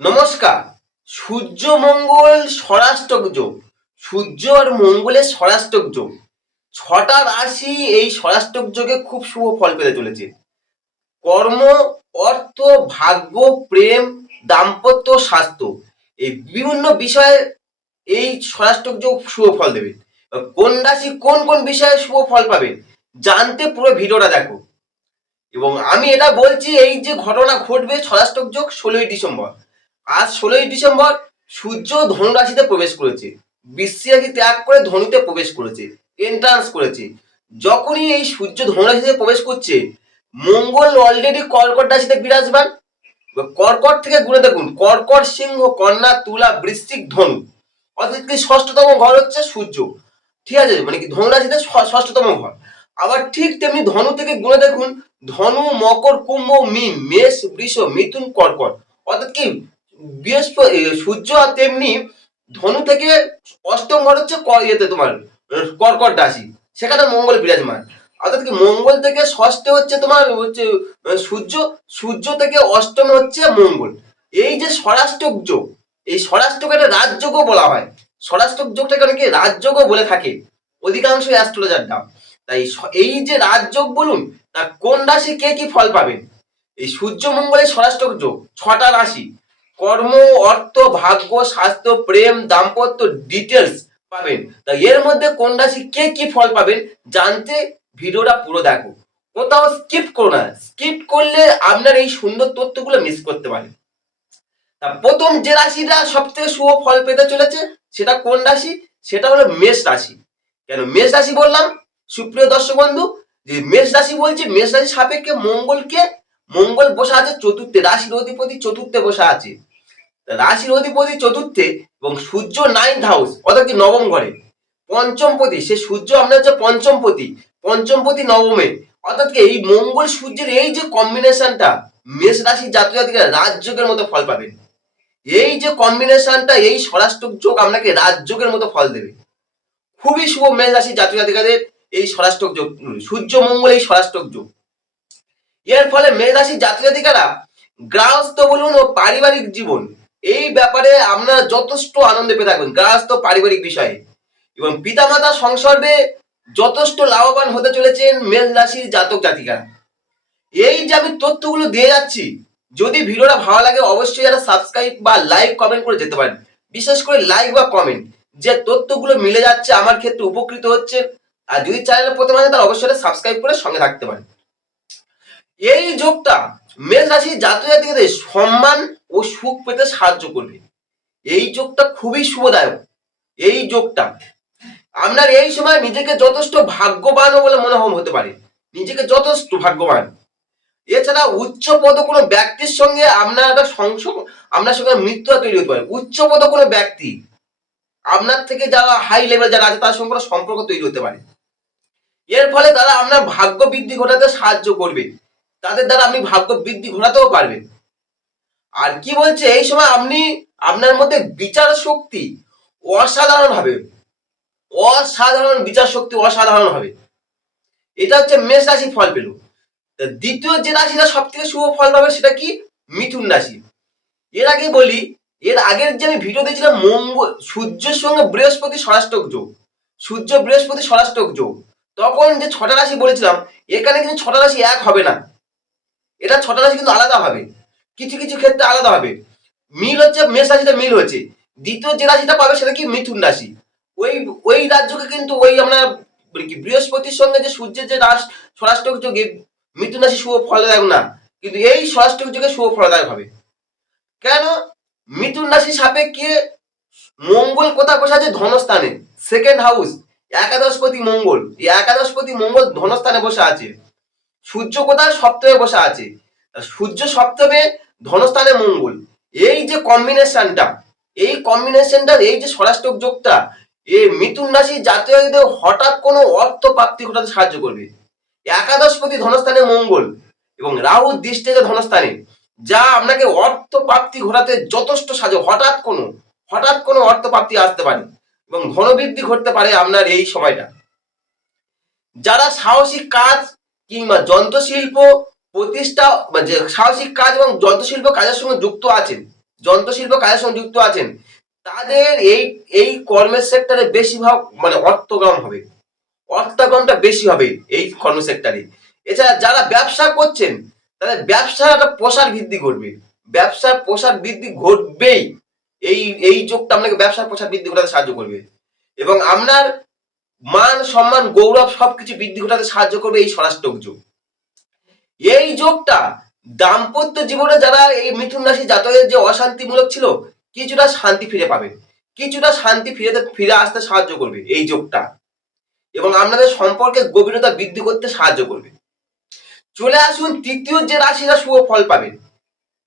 নমস্কার। সূর্য মঙ্গল স্বরাষ্টক যোগ, সূর্য আর মঙ্গলের স্বরাষ্টক যোগ, ছটা রাশি এই স্বরাষ্টক যোগে খুব শুভ ফল পেতে চলেছে। কর্ম, অর্থ, ভাগ্য, প্রেম, দাম্পত্য, স্বাস্থ্য, এই বিভিন্ন বিষয়ে এই স্বরাষ্টক যোগ শুভ ফল দেবে। কোন রাশি কোন কোন বিষয়ে শুভ ফল পাবে জানতে পুরো ভিডিওটা দেখো। এবং আমি এটা বলছি, এই যে ঘটনা ঘটবে স্বরাষ্টক যোগ 16ই ডিসেম্বর। আজ 16ই ডিসেম্বর সূর্য ধনু রাশিতে প্রবেশ করেছে, বৃশ্চিক রাশি ত্যাগ করে ধনুতে প্রবেশ করেছে, এন্ট্রান্স করেছে। যখনই এই সূর্য ধনু রাশিতে প্রবেশ করছে, মঙ্গল অলরেডি কর্কট রাশিতে বিরাজমান। কর্কট থেকে গুণে দেখুন, কর্কট, সিংহ, কন্যা, তুলা, বৃশ্চিক, ধনু, অর্থাৎ কি ষষ্ঠতম ঘর হচ্ছে সূর্য। ঠিক আছে, মানে কি ধনু রাশিতে ষষ্ঠতম ঘর। আবার ঠিক তেমনি ধনু থেকে গুণে দেখুন, ধনু, মকর, কুম্ভ, মীন, মেষ, বৃষ, মিথুন, কর্কট, অর্থাৎ কি বৃহস্পতি সূর্য। আর তেমনি ধনু থেকে অষ্টম ঘর হচ্ছে তোমার কর্কট রাশি, সেখানে মঙ্গল বিরাজমান। অর্থাৎ কি মঙ্গল থেকে ষষ্ঠে হচ্ছে তোমার হচ্ছে সূর্য, সূর্য থেকে অষ্টমে হচ্ছে মঙ্গল। এই যে স্বরাষ্টক যোগ, এই স্বরাষ্টক একটা রাজযোগও বলা হয়। স্বরাষ্টক যোগটাকে অনেকে রাজযোগও বলে থাকে অধিকাংশ অ্যাস্ট্রোলজাররা। তাই এই যে রাজযোগ বলুন, তা কোন রাশি কে কি ফল পাবেন। এই সূর্য মঙ্গলের স্বরাষ্টক যোগ, ছটা রাশি, কর্ম, অর্থ, ভাগ্য, স্বাস্থ্য, প্রেম, দাম্পত্য ডিটেলস পাবেন। তা এর মধ্যে কোন রাশি কে কি ফল পাবেন জানতে ভিডিওটা পুরো দেখো, কোথাও স্কিপ করো না। স্কিপ করলে আপনার এই সুন্দর তথ্যগুলো মিস করতে পারেন। তা প্রথম যে রাশিটা সব থেকে শুভ ফল পেতে চলেছে সেটা কোন রাশি, সেটা হলো মেষ রাশি। কেন মেষ রাশি বললাম সুপ্রিয় দর্শক বন্ধু, যে মেষ রাশি বলছি, মেষ রাশি সাপেক্ষে মঙ্গল বসে আছে চতুর্থে, রাশির অধিপতি চতুর্থে বসে আছে। রাশির অধিপতি চতুর্থে এবং সূর্য 9th হাউস, অর্থাৎ কি নবম ঘরে। পঞ্চমপতি, সে সূর্য আপনার হচ্ছে পঞ্চমপতি, পঞ্চমপতি নবমে। অর্থাৎ কি এই মঙ্গল সূর্যের এই যে কম্বিনেশনটা, মেষ রাশির জাতক জাতিকা রাজযোগের মতো ফল পাবেন। এই যে কম্বিনেশনটা, এই স্বরাষ্টক যোগ আপনাকে রাজযোগের মতো ফল দেবে। খুবই শুভ মেষ রাশি জাতক জাতিকাদের এই স্বরাষ্টক যোগ, সূর্য মঙ্গল এই স্বরাষ্টক যোগ। এর ফলে মেষ রাশি জাতক জাতিকারা গৃহস্থ বলুন ও পারিবারিক জীবন, এই ব্যাপারে আপনারা যথেষ্ট আনন্দ পেয়ে থাকবেন গৃহস্থ পারিবারিক বিষয়ে। এবং পিতামাতা সংসর্গে যথেষ্ট লাভবান হতে চলেছেন মেষ রাশির জাতক জাতিকারা। এই যে আমি তথ্যগুলো দিয়ে যাচ্ছি, যদি ভিডিওটা ভালো লাগে অবশ্যই যারা সাবস্ক্রাইব বা লাইক কমেন্ট করে যেতে পারেন। বিশেষ করে লাইক বা কমেন্ট, যে তথ্যগুলো মিলে যাচ্ছে আমার ক্ষেত্রে উপকৃত হচ্ছে। আর যদি চ্যানেলে প্রথম আসে তাহলে অবশ্যই সাবস্ক্রাইব করে সঙ্গে থাকতে পারেন। এই যোগটা মেষ রাশির জাতক জাতিকাদের সম্মান ও সুখ পেতে সাহায্য করবে। এই যোগটা খুবই শুভদায়ক। এই যোগটা আপনার এই সময় নিজেকে যথেষ্ট ভাগ্যবান বলে মনে হতে পারে, নিজেকে যথেষ্ট ভাগ্যবান। এছাড়া উচ্চপদ কোনো ব্যক্তির সঙ্গে আপনার একটা আপনার সঙ্গে মিত্রতা তৈরি হতে পারে। উচ্চপদ কোনো ব্যক্তি আপনার থেকে যারা হাই লেভেল যারা আছে তার সঙ্গে কোনো সম্পর্ক তৈরি হতে পারে। এর ফলে তারা আপনার ভাগ্য বৃদ্ধি ঘটাতে সাহায্য করবে, তাদের দ্বারা আপনি ভাগ্য বৃদ্ধি ঘটাতেও পারবেন। আর কি বলছে, এই সময় আপনি আপনার মধ্যে বিচার শক্তি অসাধারণ হবে, অসাধারণ বিচার শক্তি অসাধারণ হবে। এটা হচ্ছে মেষ রাশি ফল পেল। দ্বিতীয় যে রাশিটা সব থেকে শুভ ফল পাবে সেটা কি, মিথুন রাশি। এর আগে বলি, এর আগের যে আমি ভিডিও দিয়েছিলাম মঙ্গল সূর্যের সঙ্গে বৃহস্পতি স্বরাষ্টক যোগ, সূর্য বৃহস্পতি স্বরাষ্টক যোগ, তখন যে ছটা রাশি বলেছিলাম, এখানে কিন্তু ছটা রাশি এক হবে না, এটা ছটা রাশি কিন্তু আলাদা হবে, কিছু কিছু ক্ষেত্রে আলাদা হবে। মিল হচ্ছে মেষ রাশিতে মিল হয়েছে। দ্বিতীয় যে রাশিটা পাবে সেটা কি, মিথুন রাশি। ওই ওই রাজ্যকে কিন্তু ওই আমরা কি বৃহস্পতির সঙ্গে যে সূর্যের যে স্বরাষ্টক যোগে মিথুন রাশি শুভ ফলদায়ক না, কিন্তু এই স্বরাষ্টক যোগে শুভ ফলদায়ক হবে। কেন, মিথুন রাশি সাপেক্ষে মঙ্গল কোথায় বসে আছে, ধনস্থানে, 2nd হাউস, একাদশপতি মঙ্গল। এই একাদশপতি মঙ্গল ধনস্থানে বসে আছে। সূর্য কোথায়, সপ্তমে বসে আছে। সূর্য সপ্তমে, ধনস্থানে মঙ্গল। এই যে কম্বিনেশনটা, এই কম্বিনেশনটা, এই যে স্বরাষ্টক যোগটা, এই মিথুন রাশি জাতীয়দের হঠাৎ কোনো অর্থ প্রাপ্তি ঘটাতে সাহায্য করবে। একাদশপতি ধনস্থানে মঙ্গল এবং রাহু দৃষ্টি ধনস্থানে, যা আপনাকে অর্থ প্রাপ্তি ঘটাতে যথেষ্ট সাহায্য। হঠাৎ কোনো অর্থ প্রাপ্তি আসতে পারে এবং ধনবৃদ্ধি ঘটতে পারে আপনার এই সময়টা। যারা সাহসিক কাজ কিংবা যন্ত্রশিল্প প্রতিষ্ঠা, যে সাহসিক কাজ এবং যন্ত্রশিল্প কাজের সঙ্গে যুক্ত আছেন, যন্ত্রশিল্প কাজের সঙ্গে যুক্ত আছেন, তাদের এই এই কর্মের সেক্টরে বেশিরভাগ মানে অর্থগম হবে, অর্থাগমটা বেশি হবে এই কর্ম সেক্টরে। এছাড়া যারা ব্যবসা করছেন তাদের ব্যবসার একটা প্রসার বৃদ্ধি ঘটবে, ব্যবসার প্রসার বৃদ্ধি ঘটবেই। এই এই যোগটা আপনাকে ব্যবসার প্রসার বৃদ্ধি ঘটাতে সাহায্য করবে এবং আপনার মান সম্মান গৌরব সবকিছু বৃদ্ধি ঘটাতে সাহায্য করবে এই স্বরাষ্ট্রক যোগ। এই যোগটা দাম্পত্য জীবনে যারা এই মিথুন রাশি জাতকের যে অশান্তিমূলক ছিল কিছুটা শান্তি ফিরে পাবেন, কিছুটা শান্তি ফিরে আসতে সাহায্য করবে এই যোগটা এবং আপনাদের সম্পর্কের গভীরতা বৃদ্ধি করতে সাহায্য করবে। চলে আসুন তৃতীয় যে রাশিরা শুভ ফল পাবেন।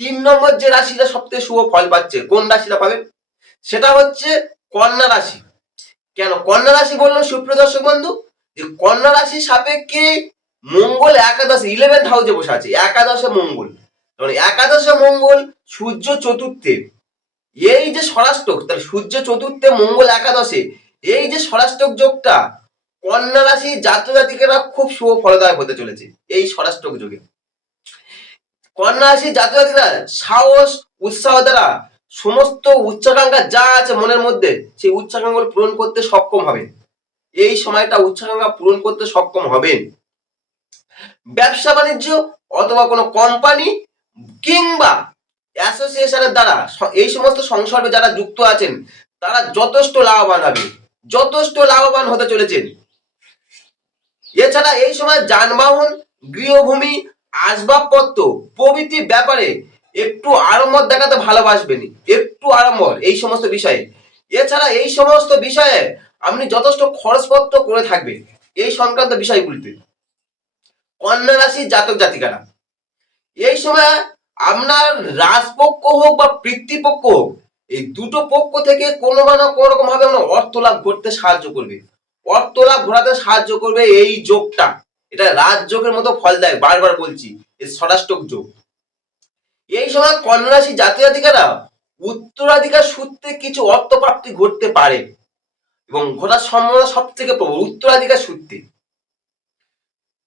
3 নম্বর যে রাশিটা সবথেকে শুভ ফল পাচ্ছে, কোন রাশিটা পাবেন? সেটা হচ্ছে কন্যা রাশি। কেন কন্যা রাশি বললাম সুপ্রিয় দর্শক বন্ধু? যে কন্যা রাশি সাপেক্ষে মঙ্গল একাদশে 11th হাউসে বসে আছে, একাদশে মঙ্গল, মানে একাদশে মঙ্গল সূর্য চতুর্থে, এই যে স্বরাষ্ট্রক, তার সূর্য চতুর্থে মঙ্গল একাদশে, এই যে স্বরাষ্ট্রক যোগটা কন্যা রাশি জাতক জাতিকেরা খুব শুভ ফলদায়ক হতে চলেছে এই স্বরাষ্ট্রক যোগে। কন্যা রাশি জাতক জাতিকেরা সাহস উৎসাহ দ্বারা সমস্ত উচ্চাকাঙ্ক্ষা যা আছে মনের মধ্যে সেই উচ্চাকাঙ্ক্ষা পূরণ করতে সক্ষম হবেন, এই সময়টা উচ্চাকাঙ্ক্ষা পূরণ করতে সক্ষম হবেন। ব্যবসা বাণিজ্য অথবা কোনো কোম্পানি কিংবা অ্যাসোসিয়েশনের দ্বারা এই সমস্ত সংসর্গে যারা যুক্ত আছেন তারা যথেষ্ট লাভবান হবে, যথেষ্ট লাভবান হতে চলেছেন। এছাড়া এই সময় যানবাহন, গৃহভূমি, আসবাবপত্র প্রভৃতি ব্যাপারে একটু আড়ম্বর দেখাতে ভালোবাসবেন, একটু আড়ম্বর এই সমস্ত বিষয়ে। এছাড়া এই সমস্ত বিষয়ে আপনি যথেষ্ট খরচপত্র করে থাকবেন এই সংক্রান্ত বিষয়গুলিতে। কন্যা রাশির জাতক জাতিকারা এই সময় আপনার রাজপক্ষ হোক বা পিতৃপক্ষ হোক, এই দুটো পক্ষ থেকে কোনো না কোনো রকম ভাবে আপনার অর্থ লাভ করতে সাহায্য করবে, অর্থ লাভ ঘটাতে সাহায্য করবে এই যোগটা। এটা রাজযোগের মতো ফল দেয়, বারবার বলছি, এই ষষ্ঠক যোগ। এই সময় কন্যা রাশি জাতক জাতিকারা উত্তরাধিকার সূত্রে কিছু অর্থ প্রাপ্তি ঘটতে পারে এবং ঘটার সম্ভাবনা সব থেকে প্রবল উত্তরাধিকার সূত্রে।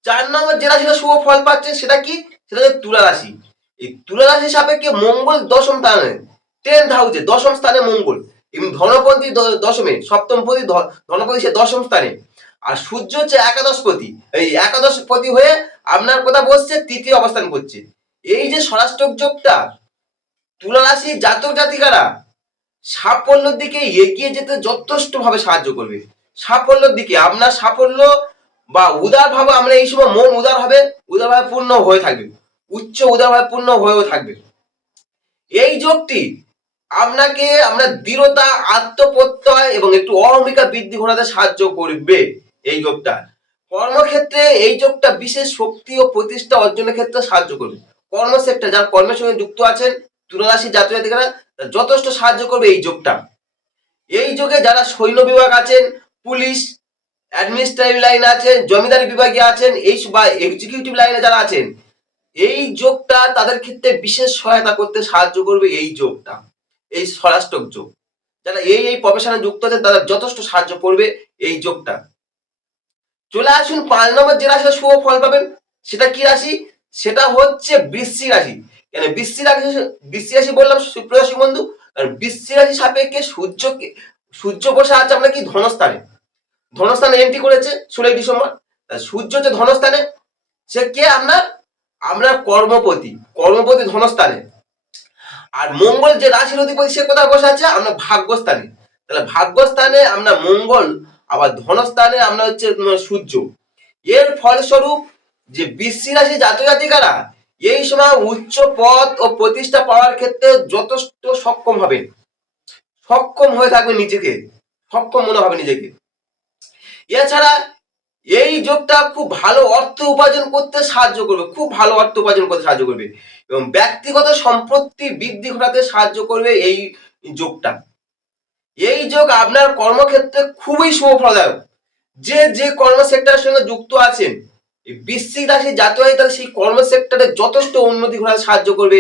4 নম্বর যে রাশিটা শুভ ফল পাচ্ছে সেটা কি? সেটা হচ্ছে তুলা রাশি। এই তুলা রাশি সাপেক্ষে মঙ্গল দশম স্থানে, 10th হাউসে দশম স্থানে মঙ্গল এবং ধনপতি দশমে, সপ্তমপতি ধনপতি সে দশম স্থানে, আর সূর্য হচ্ছে একাদশপতি, এই একাদশপতি হয়ে আপনার কথা বসছে তৃতীয় অবস্থান করছে। এই যে স্বরাষ্ট্রক যোগটা তুলা রাশি জাতক জাতিকারা সাফল্যের দিকে এগিয়ে যেতে যথেষ্ট ভাবে সাহায্য করবে, সাফল্যের দিকে আপনার সাফল্য বা উদার ভাবে আমরা এই সময় মন উদারভাবে পূর্ণ হয়ে থাকবে, উচ্চ উদারভাবে পূর্ণ হয়েও থাকবে। এই যোগটি আপনাকে আপনার দৃঢ়তা, আত্মপ্রত্যয় এবং একটু অহমিকা বৃদ্ধি ঘটাতে সাহায্য করবে এই যোগটা। কর্মক্ষেত্রে এই যোগটা বিশেষ শক্তি ও প্রতিষ্ঠা অর্জনের ক্ষেত্রে সাহায্য করবে। কর্মক্ষেত্রে যারা কর্মের সঙ্গে যুক্ত আছেন তুলা রাশি জাতক জাতিকারা যথেষ্ট সাহায্য করবে এই যোগটা। এই যোগে যারা সৈন্য বিভাগ আছেন, পুলিশ, অ্যাডমিনিস্ট্রেটিভ লাইন আছেন, জমিদারি বিভাগে আছেন, এই বা এক্সিকিউটিভ লাইনে যারা আছেন, এই যোগটা তাদের ক্ষেত্রে বিশেষ সহায়তা করতে সাহায্য করবে এই যোগটা, এই স্বরাষ্ট্রক যোগ। যারা এই প্রফেশনে যুক্ত আছেন তারা যথেষ্ট সাহায্য করবে এই যোগটা। চলে আসুন 5 নম্বর যে রাশিটা শুভ ফল পাবেন সেটা কি রাশি? সেটা হচ্ছে বৃশ্চিক রাশি। কেন বৃশ্চিক রাশি বললাম সুপ্রিয় দর্শক বন্ধু? কারণ বৃশ্চিক রাশি সাপেক্ষে সূর্য বসে আছে আপনার কি ধনস্থানে, ধনস্থানে এন্ট্রি করেছে 16 ডিসেম্বর। সূর্য হচ্ছে ধনস্থানে, সে কে? আপনার কর্মপতি, কর্মপতি ধনস্থানে। আর মঙ্গল যে রাশির অধিপতি সে কোথায় বসে আছে? আপনার ভাগ্যস্থানে। তাহলে ভাগ্যস্থানে আপনার মঙ্গল, আবার ধনস্থানে আপনার হচ্ছে সূর্য। এর ফলস্বরূপ যে বৃশ্চিক রাশি জাতক জাতিকারা এই সময় উচ্চ পদ ও প্রতিষ্ঠা পাওয়ার ক্ষেত্রে যথেষ্ট সক্ষম হবেন, সক্ষম হয়ে থাকবে, নিজেকে সক্ষম মনে হবে নিজেকে। এছাড়া এই যোগটা খুব ভালো অর্থ উপার্জন করতে সাহায্য করবে, খুব ভালো অর্থ উপার্জন করতে সাহায্য করবে এবং ব্যক্তিগত সম্পত্তি বৃদ্ধি ঘটাতে সাহায্য করবে এই যোগটা। এই যোগ আপনার কর্মক্ষেত্রে খুবই শুভফলদায়ক। যে কর্ম সেক্টরের সঙ্গে যুক্ত আছেন বৃশ্চিক রাশি জাতক জাতিকারা সেই কর্ম সেক্টরে যথেষ্ট উন্নতি ঘটাতে সাহায্য করবে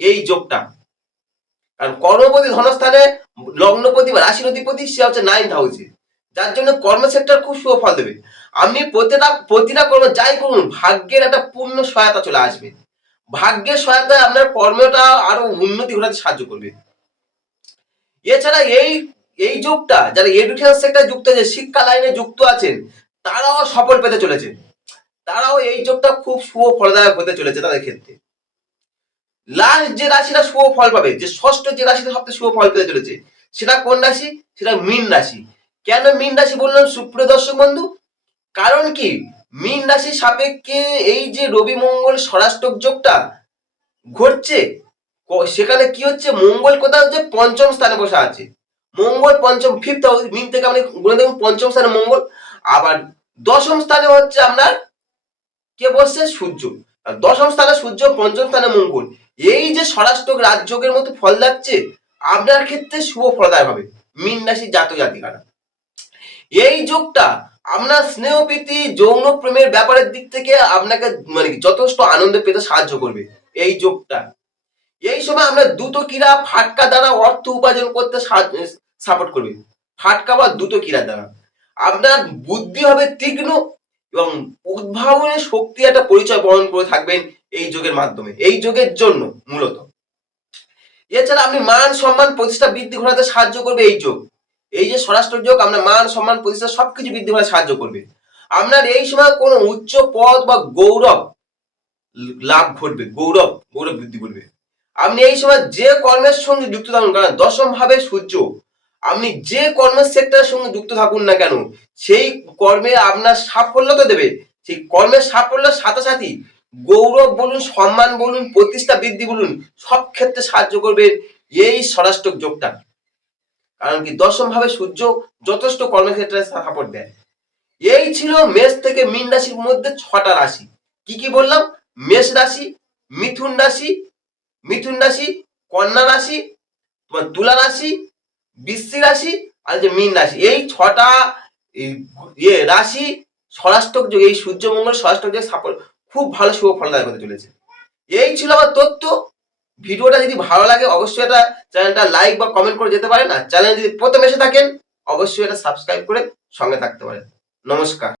এই যোগটা। কারণ কর্মপতি ধনস্থানে, লগ্নপতি বা রাশির অধিপতি সে হচ্ছে 9th হাউসে, যার জন্য কর্ম সেক্টর খুব শুভ ফল দেবে। আপনি প্রতিটা কর্ম যাই করুন ভাগ্যের একটা পূর্ণ সহায়তা চলে আসবে, ভাগ্যের সহায়তায় আপনার কর্মটা আরো উন্নতি ঘটাতে সাহায্য করবে। এছাড়া এই এই যোগটা যারা এডুকেশন সেক্টরে যুক্ত আছে, শিক্ষা লাইনে যুক্ত আছেন, তারাও সফল পেতে চলেছে। তারাও এই যোগটা খুব শুভ ফলদায়ক হতে চলেছে তাদের ক্ষেত্রে। লাস্ট যে রাশিটা শুভ ফল পাবে, যে ষষ্ঠ যে রাশিটা সবচেয়ে শুভ ফল পেতে চলেছে, সেটা কোন রাশি? সেটা মীন রাশি। কেন মীন রাশি বললাম সুপ্রিয় দর্শক বন্ধু? কারণ কি, মীন রাশি সাপেক্ষে এই যে রবি মঙ্গল স্বরাষ্টক যোগটা ঘটছে, সেখানে কি হচ্ছে, মঙ্গল কোথাও হচ্ছে পঞ্চম স্থানে বসে আছে। মঙ্গল পঞ্চম, ফিফথ হাউস, মিন থেকে আপনি গুনে দেখুন, পঞ্চম স্থানে মঙ্গল, আবার দশম স্থানে হচ্ছে আপনার কে বসছে? সূর্য। আর দশম স্থানে সূর্য, পঞ্চম স্থানে মঙ্গল। এই যে স্বরাষ্টক রাজযোগের মতো ফল যাচ্ছে, আপনার ক্ষেত্রে শুভ ফলদায়ক হবে মীন রাশির জাতক জাতিকারা। এই যোগটা আপনার স্নেহ প্রীতি যৌন প্রেমের ব্যাপারের দিক থেকে আপনাকে মানে যথেষ্ট আনন্দ পেতে সাহায্য করবে এই যোগটা। এই সময় আমরা দ্রুত ক্রীড়া ফাটকা দ্বারা অর্থ উপার্জন করতে সাপোর্ট করবে। ফাটকা বা দ্রুত ক্রীড়া দ্বারা আপনার বুদ্ধি হবে তীক্ষ্ণ এবং উদ্ভাবনের শক্তি একটা পরিচয় বহন করে থাকবেন এই যোগের মাধ্যমে, এই যোগের জন্য মূলত। এছাড়া আপনি মান সম্মান প্রতিষ্ঠা বৃদ্ধি ঘটাতে সাহায্য করবে এই যোগ। এই যে স্বরাষ্ট্র যোগ আপনার মান সম্মান প্রতিষ্ঠা সবকিছু বৃদ্ধি ঘটাতে সাহায্য করবে। আপনার এই সময় কোনো উচ্চ পদ বা গৌরব লাভ ঘটবে, গৌরব বৃদ্ধি করবে। আপনি এই সময় যে কর্মের সঙ্গে যুক্ত থাকুন, কারণ দশম ভাবে সূর্য, আপনি যে কর্মের সেক্টরের সঙ্গে যুক্ত থাকুন না কেন, সেই কর্মে আপনার সাফল্য তো দেবে। সেই কর্মের সাফল্যের সাথে সাথে গৌরব বলুন, সম্মান বলুন, প্রতিষ্ঠা বৃদ্ধি বলুন, সব ক্ষেত্রে সাহায্য করবে এই স্বরাষ্টক যোগটা। কারণ কি, দশম ভাবে সূর্য যথেষ্ট কর্মক্ষেত্রে সাপোর্ট দেয়। এই ছিল মেষ থেকে মীন রাশির মধ্যে 6টা রাশি। কি কি বললাম? মেষ রাশি, মিথুন রাশি, কন্যা রাশি, তোমার তুলা রাশি, বৃশ্চিক রাশি, আর যে মীন রাশি। এই 6টা রাশি স্বরাষ্টক যোগ, এই সূর্য মঙ্গল স্বরাষ্টক যোগ সাপোর্ট খুব ভালো শুভ ফলদায়ক হতে চলেছে। এই ছিল আমার তথ্য। ভিডিওটা যদি ভালো লাগে অবশ্যই এটা চ্যানেলটা লাইক বা কমেন্ট করে যেতে পারেন। আর চ্যানেল যদি প্রথম এসে থাকেন অবশ্যই এটা সাবস্ক্রাইব করে সঙ্গে থাকতে পারেন। নমস্কার।